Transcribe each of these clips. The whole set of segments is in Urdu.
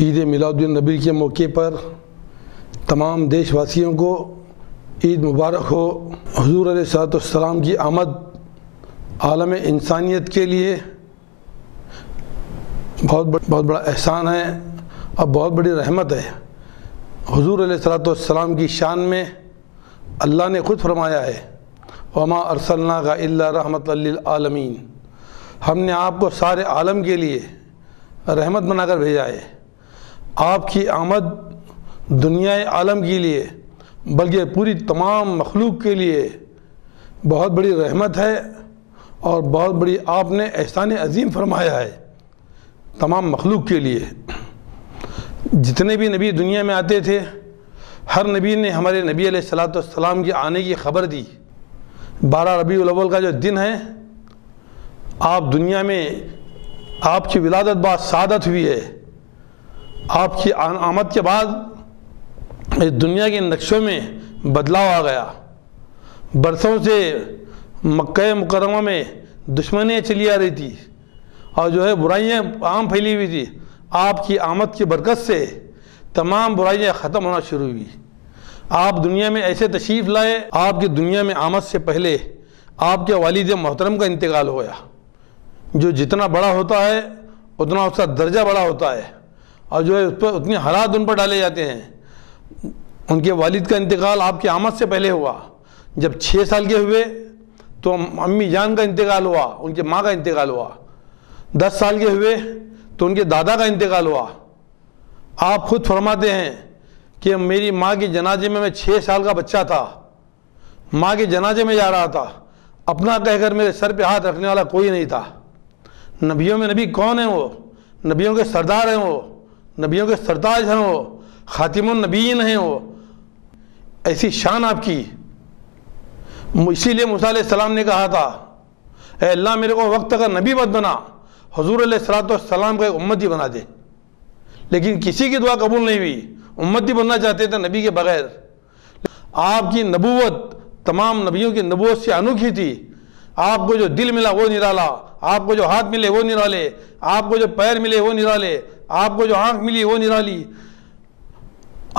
عید میلاد النبی کے موقع پر تمام دیش واسیوں کو عید مبارک ہو۔ حضور علیہ السلام کی آمد عالم انسانیت کے لیے بہت بڑا احسان ہے اور بہت بڑی رحمت ہے۔ حضور علیہ السلام کی شان میں اللہ نے خود فرمایا ہے وَمَا أَرْسَلْنَاكَ إِلَّا رَحْمَةً لِلْعَالَمِينَ، ہم نے آپ کو سارے عالم کے لیے رحمت بنا کر بھیجا ہے۔ آپ کی آمد دنیا عالم کے لیے بلکہ پوری تمام مخلوق کے لیے بہت بڑی رحمت ہے اور بہت بڑی آپ نے احسان عظیم فرمایا ہے تمام مخلوق کے لیے۔ جتنے بھی نبی دنیا میں آتے تھے ہر نبی نے ہمارے نبی علیہ السلام کے آنے کی خبر دی۔ 12 ربیع الاول کا جو دن ہے، آپ دنیا میں آپ کی ولادت بعد سعادت ہوئی ہے۔ آپ کی آمد کے بعد اس دنیا کے نقشوں میں بدلاؤ آ گیا۔ برسوں سے مکہ مکرمہ میں دشمنیاں چلی آ رہی تھی اور جو ہے برائیاں عام پھیلی ہوئی تھی۔ آپ کی آمد کی برکت سے تمام برائیاں ختم ہونا شروع ہوئی۔ آپ دنیا میں ایسے تشریف لائے، آپ کی دنیا میں آمد سے پہلے آپ کے والد محترم کا انتقال ہوا۔ جو جتنا بڑا ہوتا ہے اتنا اس کا درجہ بڑا ہوتا ہے اور جو ہے اس پر اتنے حالات ان پر ڈالے جاتے ہیں۔ ان کے والد کا انتقال آپ کی آمد سے پہلے ہوا۔ جب 6 سال کے ہوئے تو امی جان کا انتقال ہوا، ان کے ماں کا انتقال ہوا۔ 10 سال کے ہوئے تو ان کے دادا کا انتقال ہوا۔ آپ خود فرماتے ہیں کہ میری ماں کے جنازے میں 6 سال کا بچہ تھا، ماں کے جنازے میں جا رہا تھا، اپنا کہہ کر میرے سر پہ ہاتھ رکھنے والا کوئی نہیں تھا۔ نبیوں میں نبی کون ہیں؟ وہ نبیوں کے سردار ہیں، وہ نبیوں کے سرتاج ہیں، وہ خاتم النبیین ہیں۔ وہ ایسی شان آپ کی، اسی لیے موسیٰ علیہ السلام نے کہا تھا اے اللہ میرے کو وقت کا نبی مت بنا، حضور علیہ السلام کا ایک امتی بنا دے۔ لیکن کسی کی دعا قبول نہیں ہوئی، امتی بننا چاہتے تھے نبی کے بغیر۔ آپ کی نبوت تمام نبیوں کی نبوت سے انوکھی تھی۔ آپ کو جو دل ملا وہ نرالا، آپ کو جو ہاتھ ملے وہ نرالے، آپ کو جو پیر ملے وہ نرالے، آپ کو جو آنکھ ملی وہ نرالی،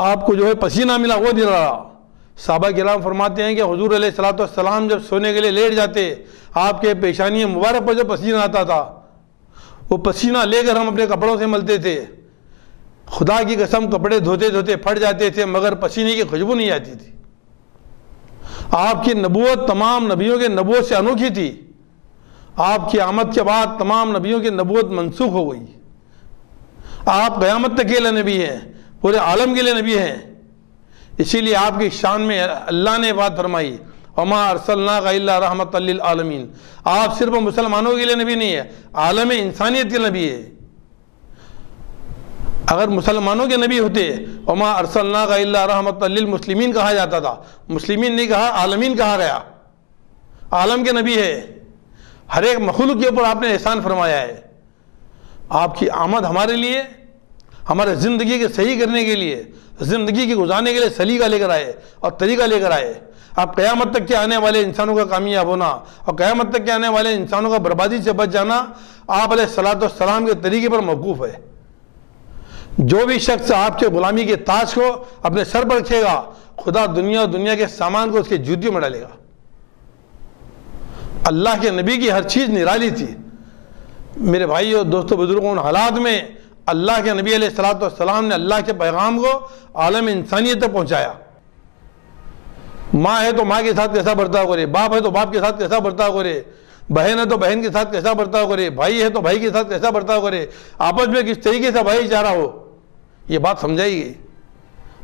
آپ کو جو ہے پسینہ ملا وہ نرالا۔ صحابہ کرام فرماتے ہیں کہ حضور علیہ السلام جب سونے کے لیے لیٹ جاتے، آپ کے پیشانی مبارک پر جو پسینہ آتا تھا وہ پسینہ لے کر ہم اپنے کپڑوں سے ملتے تھے۔ خدا کی قسم کپڑے دھوتے دھوتے پھٹ جاتے تھے مگر پسینے کی خوشبو نہیں آتی تھی۔ آپ کی نبوت تمام نبیوں کے نبوت سے انوکھی تھی۔ آپ کی آمد کے بعد تمام نبیوں کی نبوت منسوخ ہو گئی۔ آپ قیامت تک کے لیے نبی ہیں، پورے عالم کے لیے نبی ہیں۔ اسی لیے آپ کی شان میں اللہ نے بات فرمائی وَمَا أَرْسَلْنَاكَ إِلَّا رَحْمَةً لِلْعَالَمِينَ، آپ صرف مسلمانوں کے لیے نبی نہیں ہے، عالم انسانیت کے نبی ہے۔ اگر مسلمانوں کے نبی ہوتے وَمَا أَرْسَلْنَاكَ إِلَّا رَحْمَةً لِلْمُسْلِمِينَ کہا جاتا تھا، مسلمین نہیں کہا، عالمین کہا گیا۔ عالم کے نبی ہے، ہر ایک مخلوق کے اوپر آپ نے احسان فرمایا ہے۔ آپ کی آمد ہمارے لیے، ہمارے زندگی کے صحیح کرنے کے لیے، زندگی کے گزارنے کے لیے سلیقہ لے کر آئے اور طریقہ لے کر آئے۔ اب قیامت تک کے آنے والے انسانوں کا کامیاب ہونا اور قیامت تک کے آنے والے انسانوں کا بربادی سے بچ جانا آپ علیہ السلام کے طریقے پر موقوف ہے۔ جو بھی شخص آپ کے غلامی کے تاج کو اپنے سر پر رکھے گا، خدا دنیا اور دنیا کے سامان کو اس کے جوتیوں میں ڈالے گا۔ اللہ کے نبی کی ہر چیز نرالی تھی۔ میرے بھائیو دوستو بزرگوں، ان حالات میں اللہ کے نبی علیہ السلام نے اللہ کے پیغام کو عالم انسانیت تک پہنچایا۔ ماں ہے تو ماں کے ساتھ کیسا برتاؤ کرے، باپ ہے تو باپ کے ساتھ کیسا برتاؤ کرے، بہن ہے تو بہن کے ساتھ کیسا برتاؤ کرے، بھائی ہے تو بھائی کے ساتھ کیسا برتاؤ کرے، آپس میں کس طریقے سے بھائی چارہ ہو، یہ بات سمجھائی گئی۔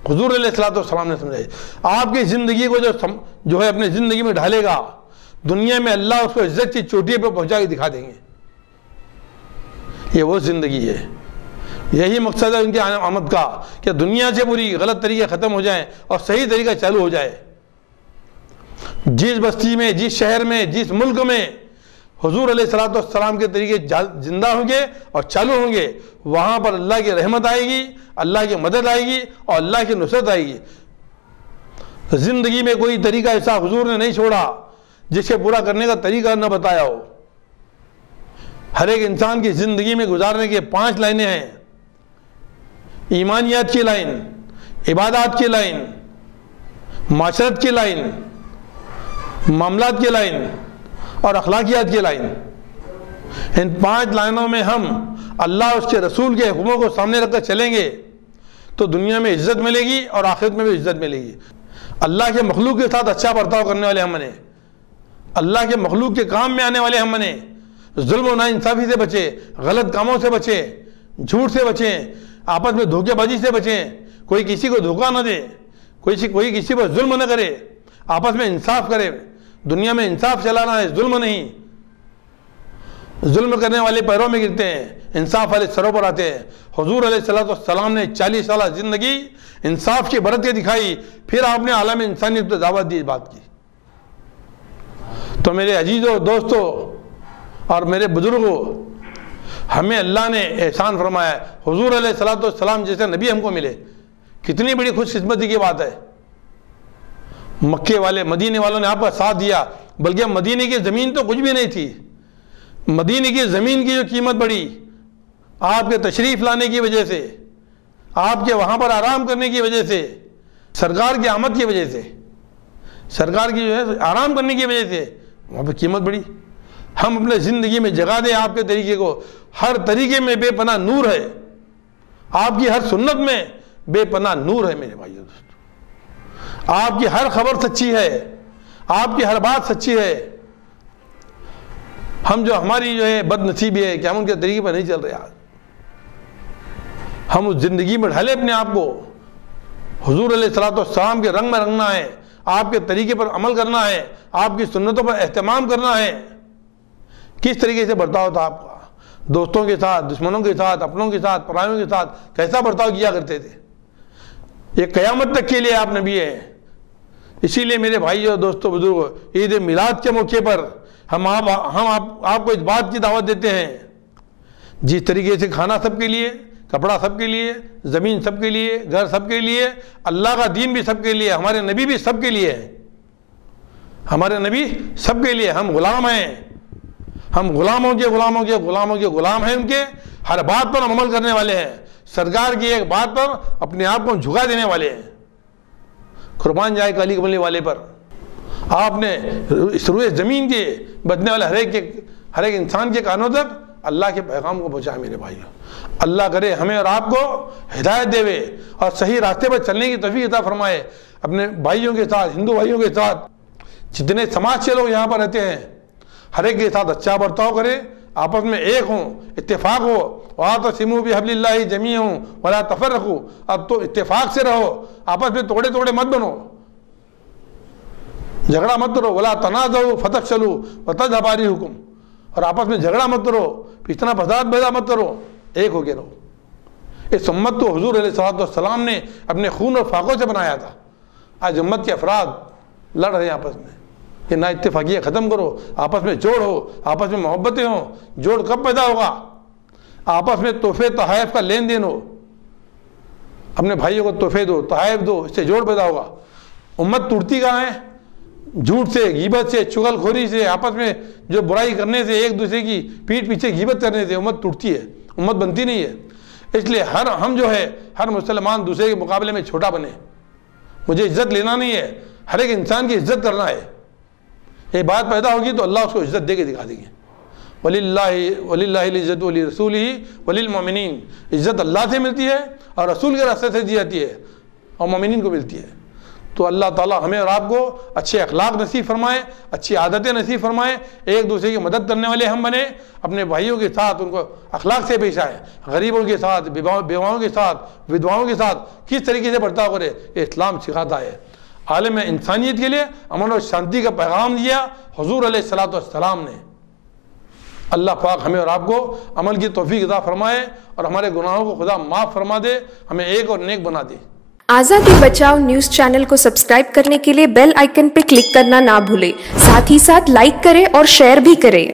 حضور علیہ السلام نے سمجھائی۔ آپ کی زندگی کو جو ہے اپنی زندگی میں ڈھالے گا، دنیا میں اللہ اس کو عزت کی چوٹی پہ پہنچا کے دکھا دیں گے۔ یہ وہ زندگی ہے، یہی مقصد ہے ان کی آمد کا کہ دنیا سے پوری غلط طریقے ختم ہو جائیں اور صحیح طریقہ چالو ہو جائے۔ جس بستی میں، جس شہر میں، جس ملک میں حضور علیہ السلام کے طریقے زندہ ہوں گے اور چالو ہوں گے، وہاں پر اللہ کی رحمت آئے گی، اللہ کی مدد آئے گی اور اللہ کی نصرت آئے گی۔ زندگی میں کوئی طریقہ ایسا حضور نے نہیں چھوڑا جس سے پورا کرنے کا طریقہ نہ بتایا ہو۔ ہر ایک انسان کی زندگی میں گزارنے کے 5 لائنیں ہیں۔ ایمانیات کی لائن، عبادات کی لائن، معاشرت کی لائن، معاملات کی لائن اور اخلاقیات کی لائن، ان 5 لائنوں میں ہم اللہ اور اس کے رسول کے حکموں کو سامنے رکھ کر چلیں گے تو دنیا میں عزت ملے گی اور آخرت میں بھی عزت ملے گی۔ اللہ کے مخلوق کے ساتھ اچھا برتاؤ کرنے والے ہم بنے، اللہ کے مخلوق کے کام میں آنے والے ہم بنے، ظلم و ناانصافی سے بچیں، غلط کاموں سے بچیں، جھوٹ سے بچیں، آپس میں دھوکے بازی سے بچیں، کوئی کسی کو دھوکہ نہ دے، کوئی کسی پر ظلم نہ کرے، آپس میں انصاف کرے۔ دنیا میں انصاف چلانا ہے، ظلم نہیں۔ ظلم کرنے والے پیروں میں گرتے ہیں، انصاف والے سروں پر آتے ہیں۔ حضور علیہ السلام نے 40 سالہ زندگی انصاف کی برکتیں دکھائی، پھر آپ نے عالم انسانیت کو دعوت دی، اس بات کی۔ تو میرے عزیزوں، دوستوں اور میرے بزرگوں، ہمیں اللہ نے احسان فرمایا ہے، حضور علیہ السلام جیسے نبی ہم کو ملے، کتنی بڑی خوش قسمتی کی بات ہے۔ مکے والے، مدینے والوں نے آپ کا ساتھ دیا، بلکہ مدینے کی زمین تو کچھ بھی نہیں تھی، مدینے کی زمین کی جو قیمت بڑھی آپ کے تشریف لانے کی وجہ سے، آپ کے وہاں پر آرام کرنے کی وجہ سے، سرکار کی آمد کی وجہ سے، سرکار کی جو ہے آرام کرنے کی وجہ سے وہاں پہ قیمت بڑھی۔ ہم اپنے زندگی میں جگہ دیں آپ کے طریقے کو، ہر طریقے میں بے پناہ نور ہے، آپ کی ہر سنت میں بے پناہ نور ہے میرے بھائیو دوستو، آپ کی ہر خبر سچی ہے، آپ کی ہر بات سچی ہے۔ ہم جو ہماری جو ہے بد نصیبی ہے کہ ہم ان کے طریقے پر نہیں چل رہے، آج ہم اس زندگی میں ڈھالے اپنے آپ کو، حضور علیہ السلام کے رنگ میں رنگنا ہے، آپ کے طریقے پر عمل کرنا ہے، آپ کی سنتوں پر اہتمام کرنا ہے۔ کس طریقے سے برتاؤ تھا آپ کا دوستوں کے ساتھ، دشمنوں کے ساتھ، اپنوں کے ساتھ، پرائیوں کے ساتھ، کیسا برتاؤ کیا کرتے تھے؟ یہ قیامت تک کے لیے آپ نبی ہیں۔ اسی لیے میرے بھائیو، دوستوں، بزرگوں، عید میلاد کے موقع پر ہم آپ کو اس بات کی دعوت دیتے ہیں، جس طریقے سے کھانا سب کے لیے، کپڑا سب کے لیے، زمین سب کے لیے، گھر سب کے لیے، اللہ کا دین بھی سب کے لیے، ہمارے نبی بھی سب کے لیے ہے، ہمارے نبی سب کے لیے۔ ہم غلام ہیں، ہم غلاموں کے غلام ہیں، ان کے ہر بات پر ہم عمل کرنے والے ہیں، سرکار کی ایک بات پر اپنے آپ کو جھکا دینے والے ہیں۔ قربان جائے علی کملی والے پر آپ نے اس روئے زمین کے بدنے والے ہر ایک انسان کے کانوں تک اللہ کے پیغام کو پہنچایا میرے بھائیوں۔ اللہ کرے ہمیں اور آپ کو ہدایت دے اور صحیح راستے پر چلنے کی توفیق عطا فرمائے۔ اپنے بھائیوں کے ساتھ، ہندو بھائیوں کے ساتھ، جتنے سماج کے لوگ یہاں پر رہتے ہیں، ہر ایک کے ساتھ اچھا برتاؤ کرے، آپس میں ایک ہوں، اتفاق ہو۔ وَاعْتَصِمُوا بِحَبْلِ اللَّهِ جَمِيعًا وَلَا تَفَرَّقُوا۔ اب تو اتفاق سے رہو، آپس میں توڑے مت بنو، جھگڑا مت کرو۔ وَلَا تَنَازَعُوا فَتَفْشَلُوا وَتَذْهَبَ رِيحُكُمْ۔ اور آپس میں جھگڑا مت کرو، فتنہ فساد پیدا مت کرو، ایک ہو کے رہو۔ اس امت کو حضور علیہ السلام نے اپنے خون اور فاقوں سے بنایا تھا۔ آج امت کے افراد لڑ رہے ہیں آپس میں کہ نا اتفاقیہ ختم کرو، آپس میں جوڑ ہو، آپس میں محبتیں ہوں۔ جوڑ کب پیدا ہوگا؟ آپس میں تحفے تحائف کا لین دین ہو، اپنے بھائیوں کو تحفے دو، تحائف دو، اس سے جوڑ پیدا ہوگا۔ امت ٹوٹتی کہاں ہے؟ جھوٹ سے، غیبت سے، چغل خوری سے، آپس میں جو برائی کرنے سے، ایک دوسرے کی پیٹھ پیچھے غیبت کرنے سے امت ٹوٹتی ہے، امت بنتی نہیں ہے۔ اس لیے ہم جو ہے ہر مسلمان دوسرے کے مقابلے میں چھوٹا بنے، مجھے عزت لینا نہیں ہے، ہر ایک انسان کی عزت کرنا ہے۔ یہ بات پیدا ہوگی تو اللہ اس کو عزت دے کے دکھا دیں گے۔ وَلِلَّهِ الْعِزَّةُ وَلِرَسُولِهِ وَلِلْمُؤْمِنِينَ۔ عزت اللہ سے ملتی ہے اور رسول کے راستے سے دی جاتی ہے اور مومنین کو ملتی ہے۔ تو اللہ تعالیٰ ہمیں اور آپ کو اچھے اخلاق نصیب فرمائے، اچھی عادتیں نصیب فرمائے، ایک دوسرے کی مدد کرنے والے ہم بنے، اپنے بھائیوں کے ساتھ ان کو اخلاق سے پیش آئیں، غریبوں کے ساتھ، بیواؤں کے ساتھ، ودواؤں کے ساتھ کس طریقے سے برتاؤ کرے، یہ اسلام سکھاتا ہے۔ عالم انسانیت کے لیے امن و شانتی کا پیغام دیا حضور علیہ السلام نے۔ اللہ پاک ہمیں اور آپ کو عمل کی توفیق عطا فرمائے اور ہمارے گناہوں کو خدا معاف فرما دے، ہمیں ایک اور نیک بنا دے۔ آزادی بچاؤ نیوز چینل کو سبسکرائب کرنے کے لیے بیل آئیکن پہ کلک کرنا نہ بھولیں، ساتھ ہی ساتھ لائک کریں اور شیئر بھی کریں۔